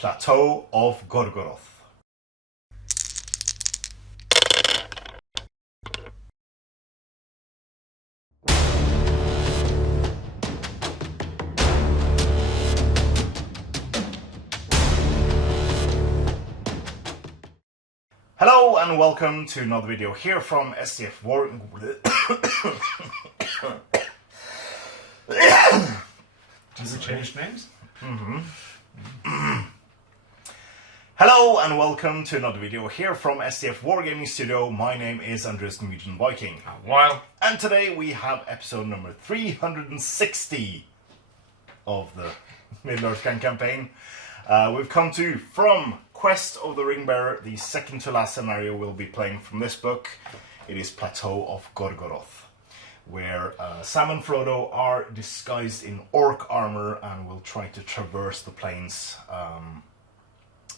Plateau of Gorgoroth. Hello and welcome to another video here from SCF War. Has it changed names? Hello and welcome to another video here from SCF Wargaming Studio. My name is Andres Norwegian Viking. And today we have episode number 360 of the Middle-earth campaign. We've come to from Quest of the Ringbearer, the second to last scenario we'll be playing from this book. It is Plateau of Gorgoroth, where Sam and Frodo are disguised in orc armor and will try to traverse the plains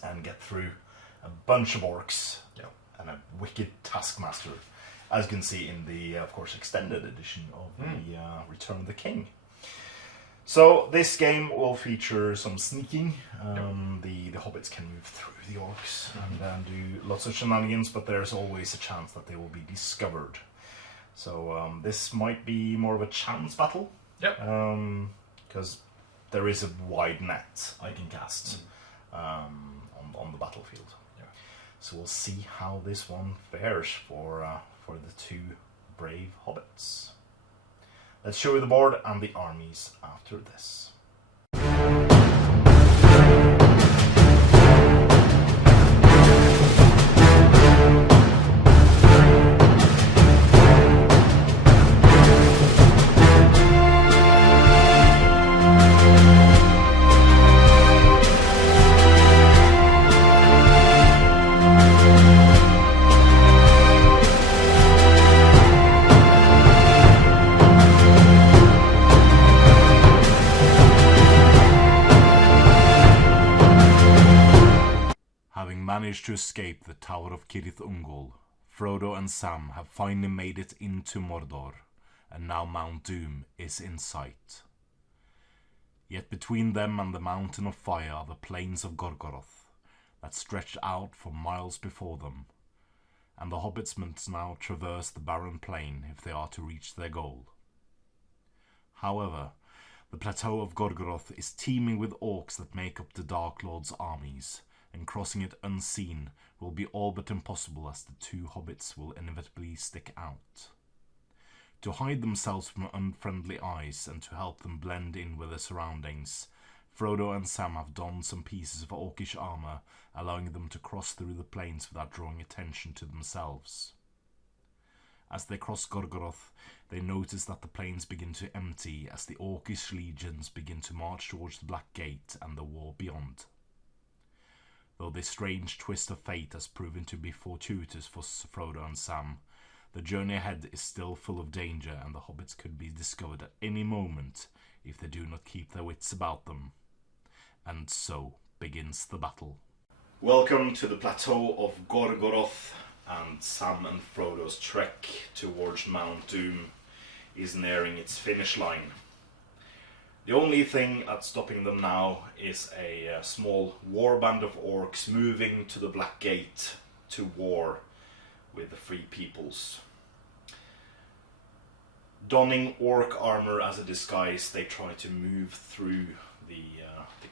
and get through a bunch of orcs and a wicked taskmaster, as you can see in the, of course, extended edition of the Return of the King. So this game will feature some sneaking. The Hobbits can move through the orcs and do lots of shenanigans, but there's always a chance that they will be discovered. So this might be more of a chance battle, because there is a wide net I can cast on the battlefield. So we'll see how this one fares for the two brave hobbits. Let's show you the board and the armies after this. Managed to escape the Tower of Cirith Ungol, Frodo and Sam have finally made it into Mordor, and now Mount Doom is in sight. Yet between them and the Mountain of Fire are the plains of Gorgoroth, that stretch out for miles before them, and the hobbits must now traverse the barren plain if they are to reach their goal. However, the Plateau of Gorgoroth is teeming with orcs that make up the Dark Lord's armies, and crossing it unseen will be all but impossible, as the two hobbits will inevitably stick out. To hide themselves from unfriendly eyes and to help them blend in with their surroundings, Frodo and Sam have donned some pieces of orcish armor, allowing them to cross through the plains without drawing attention to themselves. As they cross Gorgoroth, they notice that the plains begin to empty as the orcish legions begin to march towards the Black Gate and the war beyond. Though this strange twist of fate has proven to be fortuitous for Frodo and Sam, the journey ahead is still full of danger, and the hobbits could be discovered at any moment if they do not keep their wits about them. And so begins the battle. Welcome to the Plateau of Gorgoroth, and Sam and Frodo's trek towards Mount Doom is nearing its finish line. The only thing that's stopping them now is a small warband of orcs moving to the Black Gate to war with the Free Peoples. Donning orc armor as a disguise, they try to move through the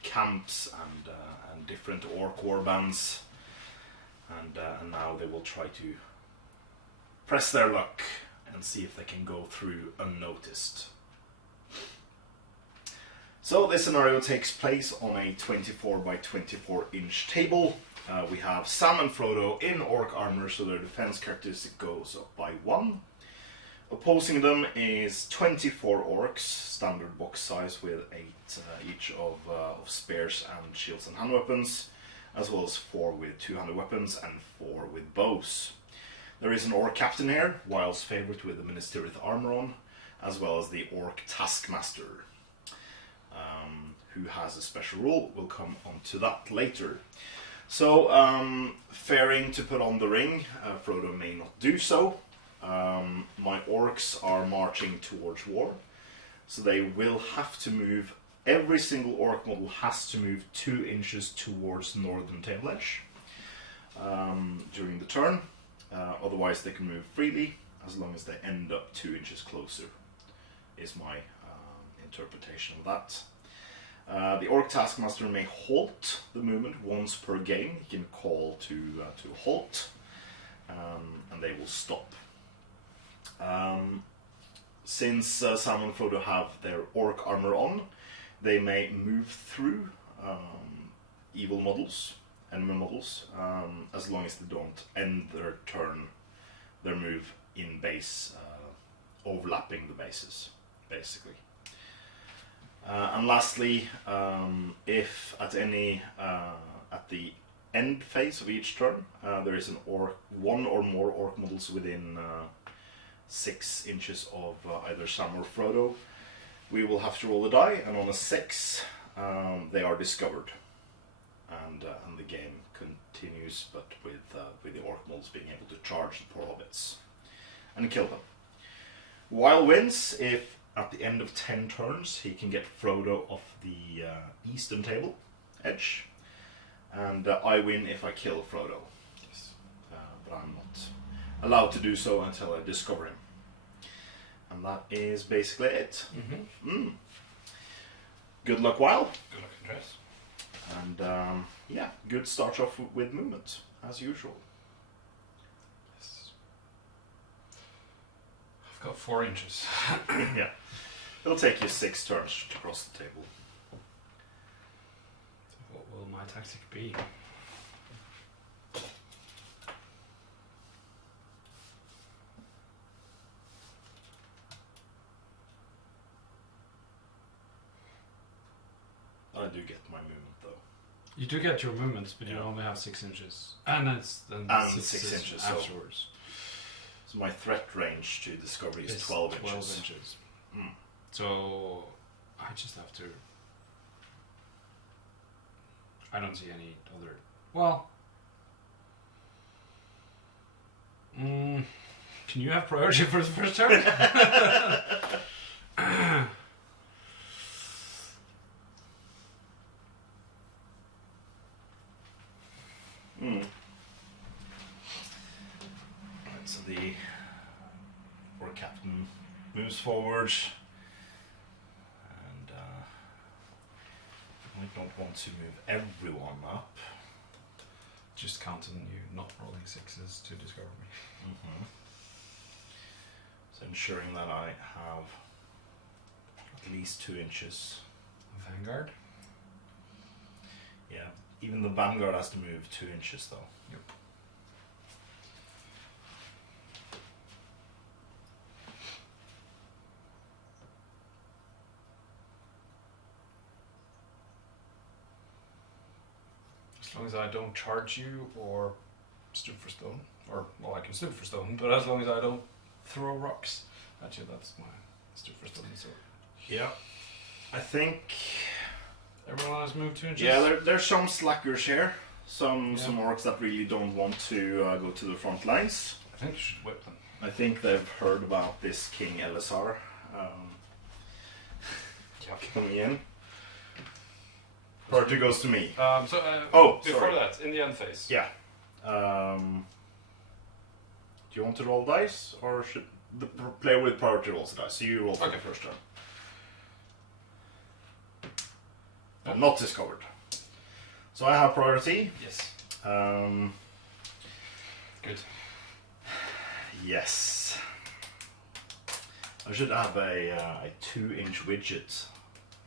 camps and different orc warbands, and now they will try to press their luck and see if they can go through unnoticed. So this scenario takes place on a 24 by 24 inch table. We have Sam and Frodo in orc armor, so their defense characteristic goes up by 1. Opposing them is 24 orcs, standard box size, with 8 each of spears and shields and hand weapons, as well as 4 with two-handed weapons and 4 with bows. There is an orc captain here, Wild's favourite, with the Ministerith armor on, as well as the orc taskmaster, who has a special rule. We'll come on to that later. So, fairing to put on the ring, Frodo may not do so. My orcs are marching towards war, so they will have to move every single orc model has to move 2 inches towards the northern table edge during the turn. Otherwise they can move freely as long as they end up 2 inches closer, is my interpretation of that. The Orc Taskmaster may halt the movement once per game. He can call to halt, and they will stop. Since Sam and Frodo have their orc armor on, they may move through evil models, enemy models, as long as they don't end their move in base, overlapping the bases, basically. And lastly, if at the end phase of each turn there is one or more orc models within 6 inches of either Sam or Frodo, we will have to roll a die, and on a 6 they are discovered, and the game continues, but with the orc models being able to charge the poor hobbits and kill them. Weil wins if at the end of 10 turns he can get Frodo off the eastern table edge, and I win if I kill Frodo. Yes. But I'm not allowed to do so until I discover him. And that is basically it. Good luck, Weil. Good luck, Andreas. And yeah, good start off with movement, as usual. Yes. I've got 4 inches. Yeah. It'll take you 6 turns to cross the table. So what will my tactic be? I do get my movement though. You do get your movements, but you only have 6 inches. And it's then 6 inches afterwards. So my threat range to discovery is 12 inches. So I just have to... I don't see any other... Well... Can you have priority for the first turn? Right, so the Orc Captain moves forward, and I don't want to move everyone up. Just count on you not rolling 6s to discover me. So ensuring that I have at least 2 inches. Vanguard? Yeah, even the Vanguard has to move 2 inches though. Yep. As long as I don't charge you or stoop for stone, or, well, I can stoop for stone, but as long as I don't throw rocks at you, that's my stoop for stone sword. Yeah, I think everyone has moved 2 inches. Yeah, there's some slackers here. Some orcs that really don't want to go to the front lines. I think you should whip them. I think they've heard about this King Elisar coming in. Priority goes to me. Before that, in the end phase. Yeah. Do you want to roll dice, or should the player with priority rolls the dice? So you roll for the first turn. Yep. Not discovered. So I have priority. Yes. Good. Yes. I should have a 2-inch widget.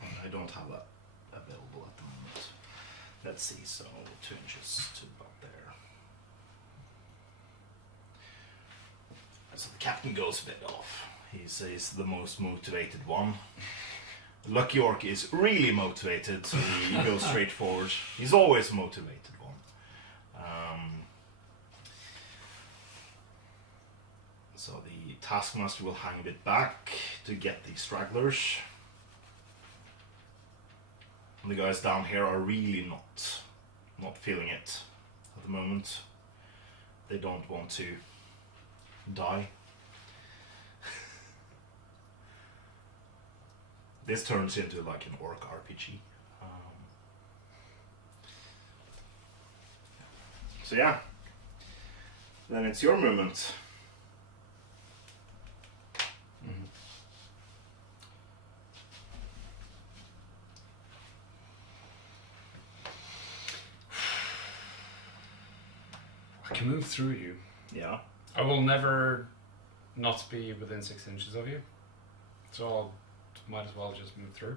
I don't have that available at the moment. Let's see, so 2 inches to about there. So the captain goes a bit off. He's the most motivated one. Lucky Orc is really motivated, so he goes straight forward. He's always a motivated one. So the Taskmaster will hang a bit back to get the stragglers. And the guys down here are really not feeling it at the moment. They don't want to die. this turns into like an orc RPG. So yeah, then it's your movement. I can move through you. Yeah. I will never not be within 6 inches of you, so I might as well just move through.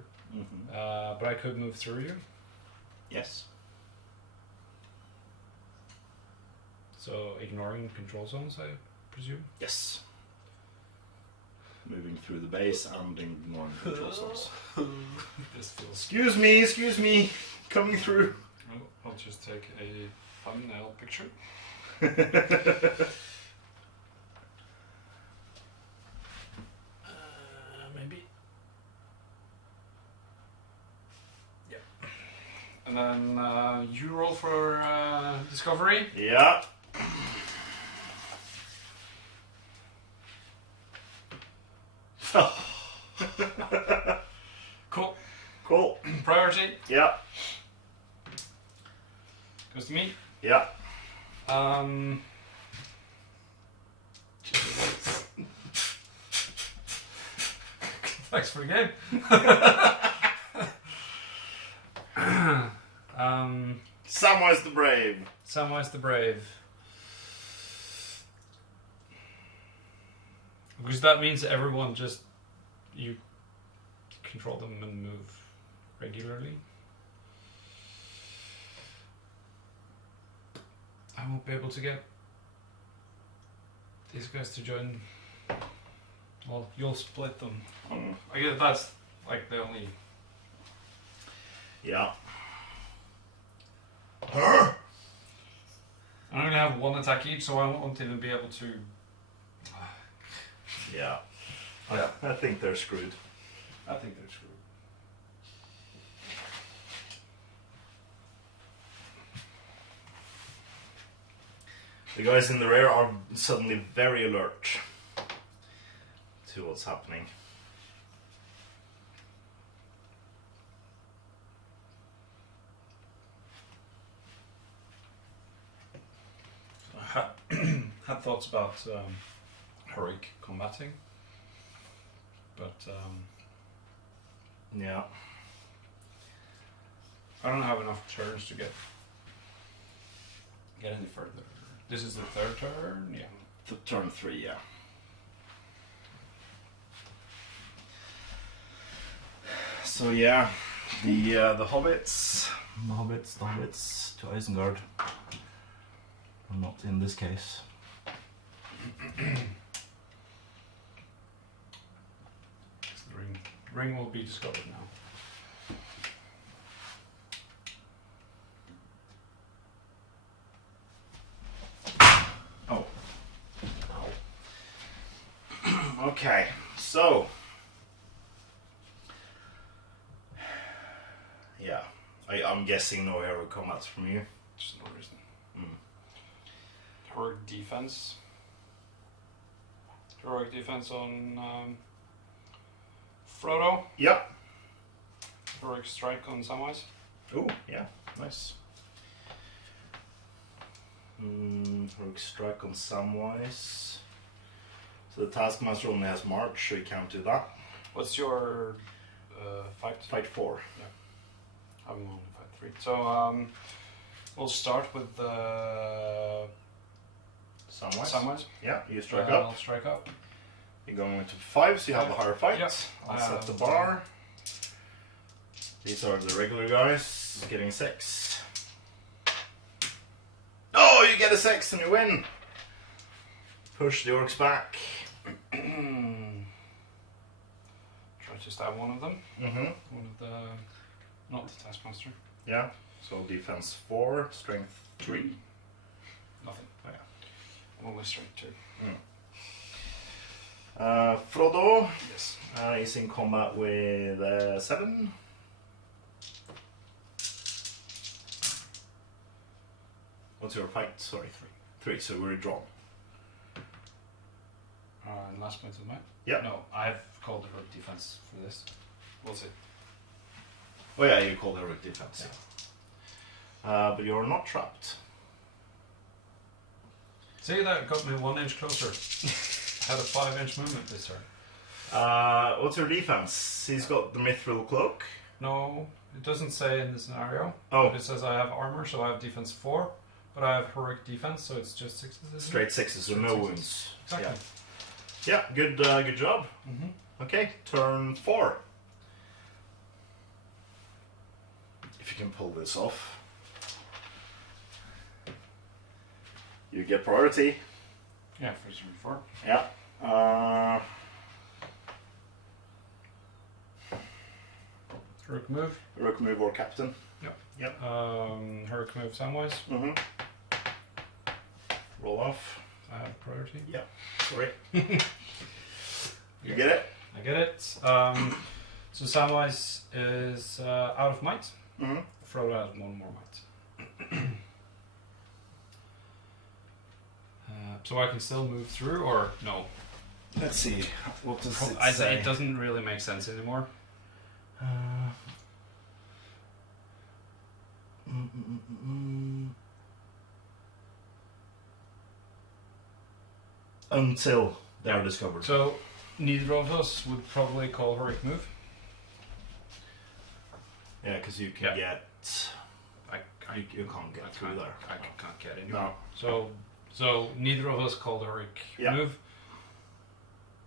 But I could move through you. Yes. So ignoring control zones, I presume? Yes. Moving through the base and ignoring control zones. This feels... Excuse me, coming through. Well, I'll just take a thumbnail picture. Maybe. Yeah. And then you roll for discovery. Yeah. Cool. Cool. Priority Yeah. goes to me. Yeah. Thanks for the game. Samwise the Brave. Samwise the Brave. Because that means everyone just... You control them and move regularly. I won't be able to get these guys to join. Well, you'll split them. I guess that's like the only... Yeah. I'm only have one attack each, so I won't even be able to... Yeah. I think they're screwed. I think they're screwed. The guys in the rear are suddenly very alert to what's happening. I had thoughts about heroic combating, but Yeah. I don't have enough turns to get any further. This is the third turn, yeah. Turn 3, yeah. So yeah, the Hobbits to Isengard. Not in this case. The ring will be discovered now. Oh. Okay, so yeah, I'm guessing no heroic combats from you. Just no reason. Heroic defense. Heroic defense on Frodo. Yep. Heroic strike on Samwise. Oh, yeah, nice. Heroic strike on Samwise. So the Taskmaster only has March, so you can't do that. What's your fight? Fight 4. Yeah. I'm only fight 3. So we'll start with the Samwise. Yeah, you strike up. I'll strike up. You're going into 5, so you have a higher fight. Yeah. I'll set the bar. These are the regular guys getting 6. Oh, you get a 6 and you win. Push the orcs back. Try to stab one of them. One of the... Not the Taskmaster. Yeah. So defense 4, strength 3. Nothing. Oh, yeah. I'm only strength 2. Frodo. Yes. He's in combat with 7. What's your fight? Sorry, 3. So we're drawn. And last point of mine? Yeah. No, I've called the defense for this. we'll see. Oh yeah, you call heroic defense. Yeah. But you're not trapped. See, that got me 1 inch closer. Had a 5-inch movement this turn. What's your defense? He's got the mithril cloak. No, it doesn't say in the scenario. Oh. But it says I have armor, so I have defense 4. But I have heroic defense, so it's just 6s. Isn't Straight it? 6s, so no wounds. Exactly. Yeah, good job. Okay, turn 4. If you can pull this off. You get priority. Yeah, for turn 4. Yeah. Heroic move. Heroic move or captain. Yep. Heroic move Samwise. Roll off. I have priority. Yeah. Sorry. You get it? I get it. So Samwise is out of might. Frodo has 1 more might. So I can still move through, or no? Let's see. What does it I say? It doesn't really make sense anymore. Until they are discovered. So neither of us would probably call heroic move. Yeah, because you can get. You can't I get through can't, there. I can't get anywhere. No. So neither of us called heroic Yeah. move.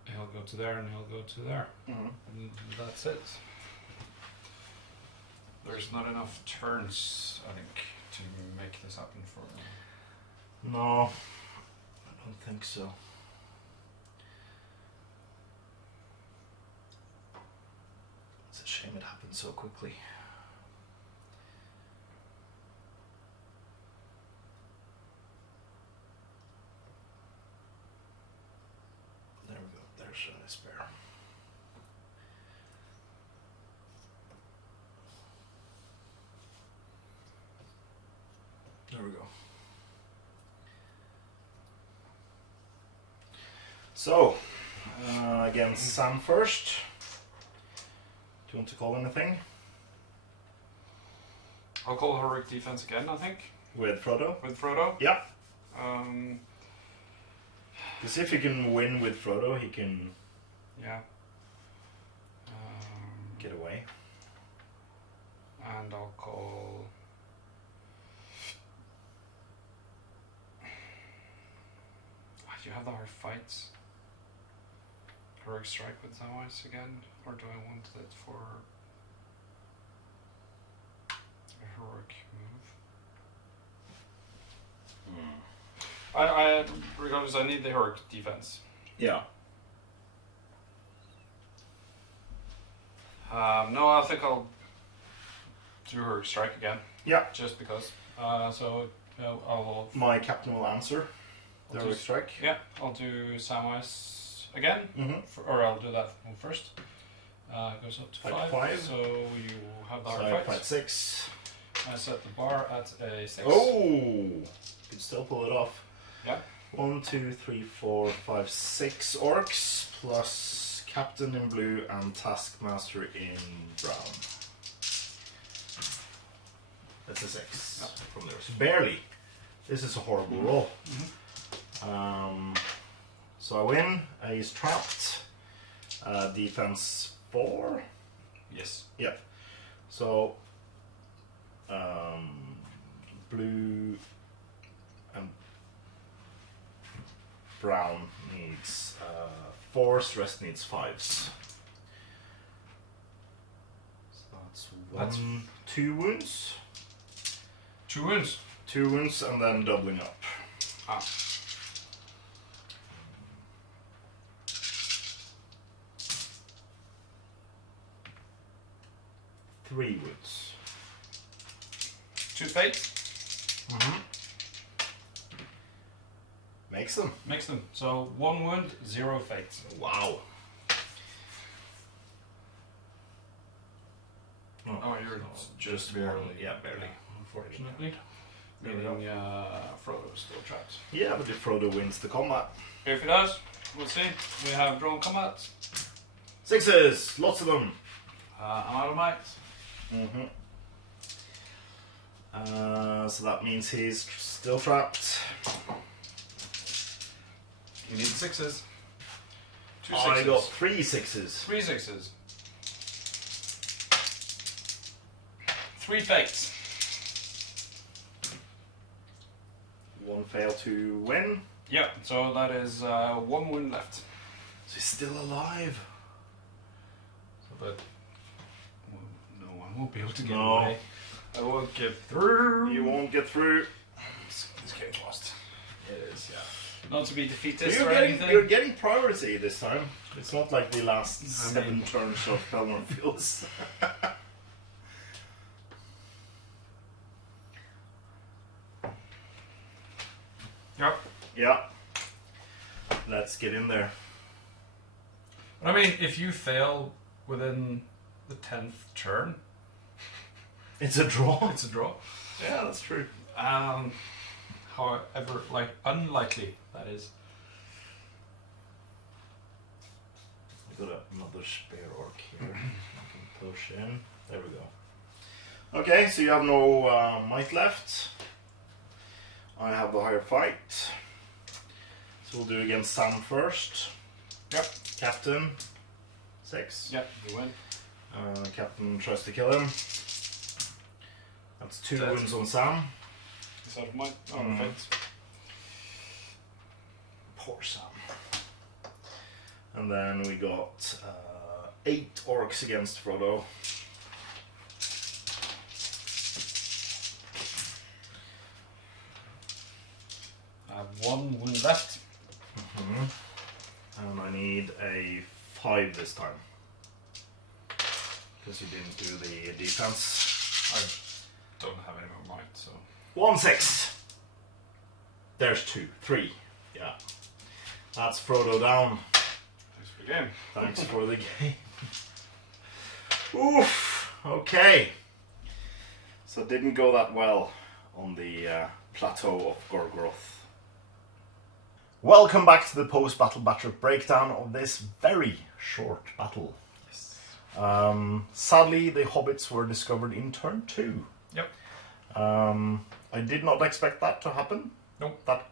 He'll go to there and he'll go to there. And that's it. There's not enough turns, I think, to make this happen for. No, I don't think so. It's a shame it happened so quickly. There we go. There's a spare. There we go. So, again, Sam first. Do you want to call anything? I'll call heroic defense again, I think. With Frodo? With Frodo? Yeah. Um, Because if you can win with Frodo, he can yeah. get away. And I'll call. Do you have the hard fights? Heroic strike with Samwise again? Or do I want it for a heroic move? Regardless, I need the heroic defense. Yeah. No, I think I'll do heroic strike again. Yeah. Just because. So I'll. My captain will answer. I'll The do- strike. Yeah, I'll do Samwise again. Or I'll do that one first. Goes up to Fight 5. 5. So you have the So hard I fight. fight 6. I set the bar at a 6. Oh! You can still pull it off. Yeah. 1, 2, 3, 4, 5, 6 orcs plus captain in blue and taskmaster in brown. That's a 6 Yeah. from there. So barely. This is a horrible roll. So I win. He's trapped. Defense 4. Yes. Yeah. So blue and brown needs 4s, rest needs 5s. So that's 2 wounds. 2 wounds. 2 wounds and then doubling up. Ah. Three wounds. 2 fate. Makes them. Makes them. So 1 wound, 0 fate. Wow. Oh, you're just barely. one. Yeah, barely. Unfortunately. There we go. Meaning Frodo's still trapped. Yeah, but if Frodo wins the combat. If he does, we'll see. We have drawn combat. 6s! Lots of them. I'm out of might. So that means he's still trapped. You need 6s. 2 6s. I got 3 6s. 3 6s. 3 fates. 1 fail to win. Yeah, so that is 1 win left. So he's still alive. So that no one won't be able to get No. away. I won't get through. You won't get through. This game's lost. It is, yeah. Not to be defeatist You're or anything. you're getting priority this time. It's not like the last 7 turns of Pelennor Fields. Yep. Yeah. Let's get in there. I mean, if you fail within the 10th turn, It's a draw. it's a draw. Yeah, that's true. However, like unlikely that is. I've got another spare orc here. I can push in. There we go. Okay, so you have no might left. I have the higher fight. So we'll do against Sam first. Yep. Captain. 6. Yep, you win. Captain tries to kill him. That's 2 Dead. wounds on Sam. Is that mine? Oh, Mm. thanks. Poor Sam. And then we got 8 orcs against Frodo. I have 1 win left. And I need a 5 this time. Because you didn't do the defense. I don't have any more might, so. 1 6. There's 2. 3. Yeah. That's Frodo down. Thanks for the game. Thanks for the game. Oof. Okay. So it didn't go that well on the Plateau of Gorgoroth. Welcome back to the post-battle battle breakdown of this very short battle. Yes. Sadly, the Hobbits were discovered in turn 2. Yep. I did not expect that to happen. Nope. That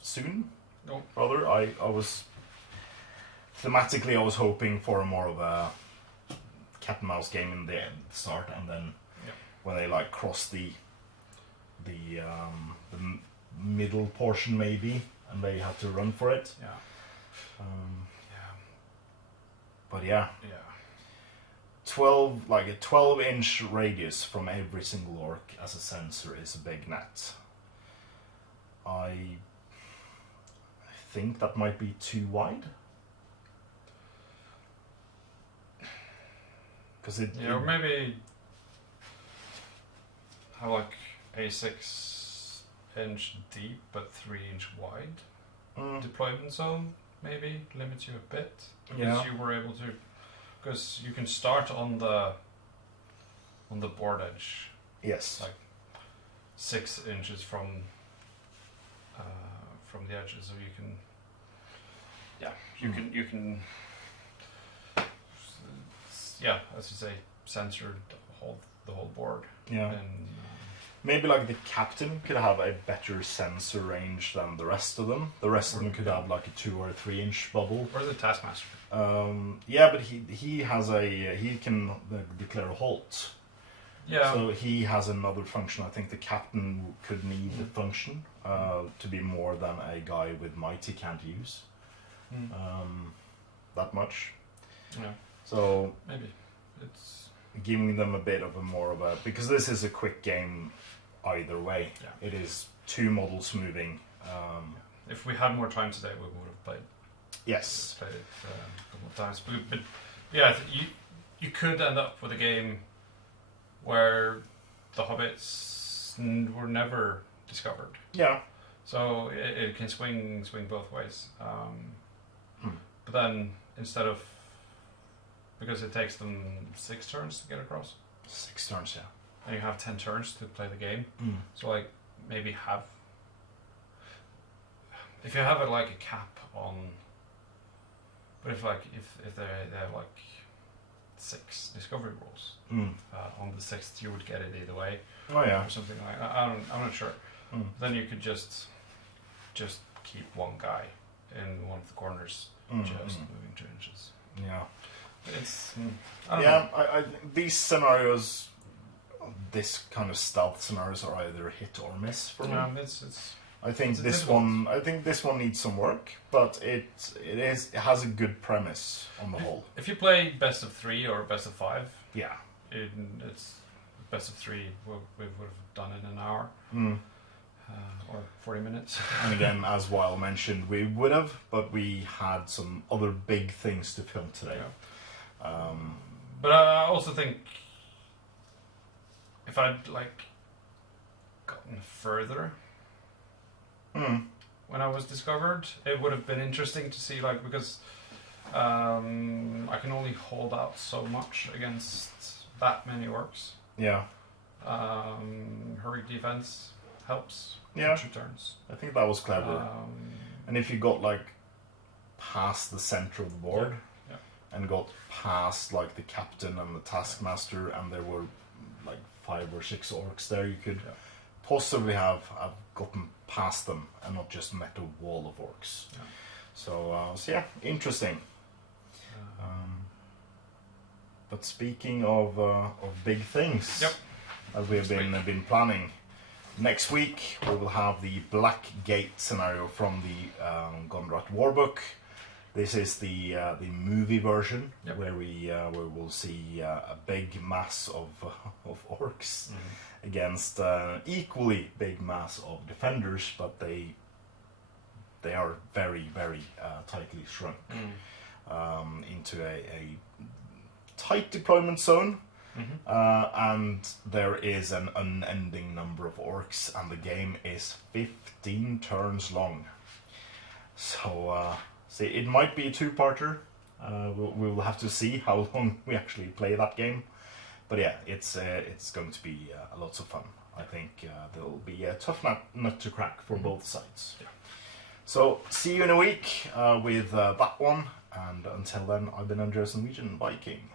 soon. Nope. Rather, I was thematically I was hoping for a more of a cat and mouse game in the start, and then when they like cross the middle portion maybe, and they had to run for it. Yeah. But yeah. Yeah. 12 like a 12-inch radius from every single orc as a sensor is a big net. I think that might be too wide. Because Yeah, or maybe have like a 6-inch deep but 3-inch wide deployment zone maybe limits you a bit. Because you were able to, because you can start on the board edge. Yes. Like 6 inches from the edges, so you can. Yeah, you can. Yeah, as you say, censor the whole board. Yeah. And maybe like the captain could have a better sensor range than the rest of them. The rest of them could have like a 2 or 3-inch bubble. or the taskmaster. Yeah, but he has he can declare a halt. Yeah. So he has another function. I think the captain could need the function to be more than a guy with might he can't use that much. Yeah. So Maybe it's giving them a bit of a more of a, because this is a quick game either way. Yeah. It is 2 models moving. if we had more time today, we would have played Yes. it a couple of times. But yeah, you could end up with a game where the Hobbits were never discovered. Yeah. So it can swing both ways. But then instead of, because it takes them 6 turns to get across, 6 turns, yeah. and you have 10 turns to play the game. So like maybe have, if you have it like a cap on, but if they have like 6 discovery rolls. On the 6th, you would get it either way. Oh yeah. Or something like that. I'm not sure. Then you could just keep one guy in one of the corners, just moving 2 inches. Yeah. It's I don't know. I these scenarios, this kind of stealth scenarios, are either hit or miss for me. I think this one needs some work, but it has a good premise on the whole. If you play best of 3 or best of 5, yeah, it's best of 3. We would have done in an hour. Or 40 minutes. And again, as Weil mentioned, we would have, but we had some other big things to film today. Yeah. But I also think if I'd gotten further when I was discovered, it would have been interesting to see, because I can only hold out so much against that many orcs. Yeah. Hurried defense helps. Yeah. Turns. I think that was clever. And if you got past the center of the board and got past the captain and the taskmaster, and there were 5 or 6 orcs there, you could possibly have gotten past them and not just met a wall of orcs. Yeah. So yeah, interesting. But speaking of big things, as we have been planning, next week we will have the Black Gate scenario from the Gorgoroth Warbook. This is the movie version where we will see a big mass of orcs against equally big mass of defenders, but they are very, very tightly shrunk into a tight deployment zone. And there is an unending number of orcs, and the game is 15 turns long. So see, it might be a 2-parter. We will have to see how long we actually play that game. But yeah, it's going to be lots of fun. I think there'll be a tough nut to crack for both sides. Yeah. So see you in a week with that one, and until then, I've been Andreas Norwegian Viking.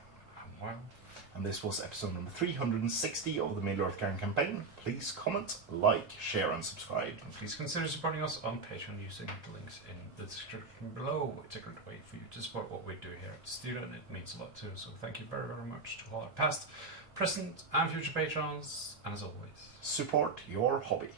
And this was episode number 360 of the Middle-earth campaign. Please comment, like, share, and subscribe. And please consider supporting us on Patreon using the links in the description below. It's a great way for you to support what we do here at the studio, and it means a lot too. So thank you very, very much to all our past, present, and future patrons. And as always, support your hobby.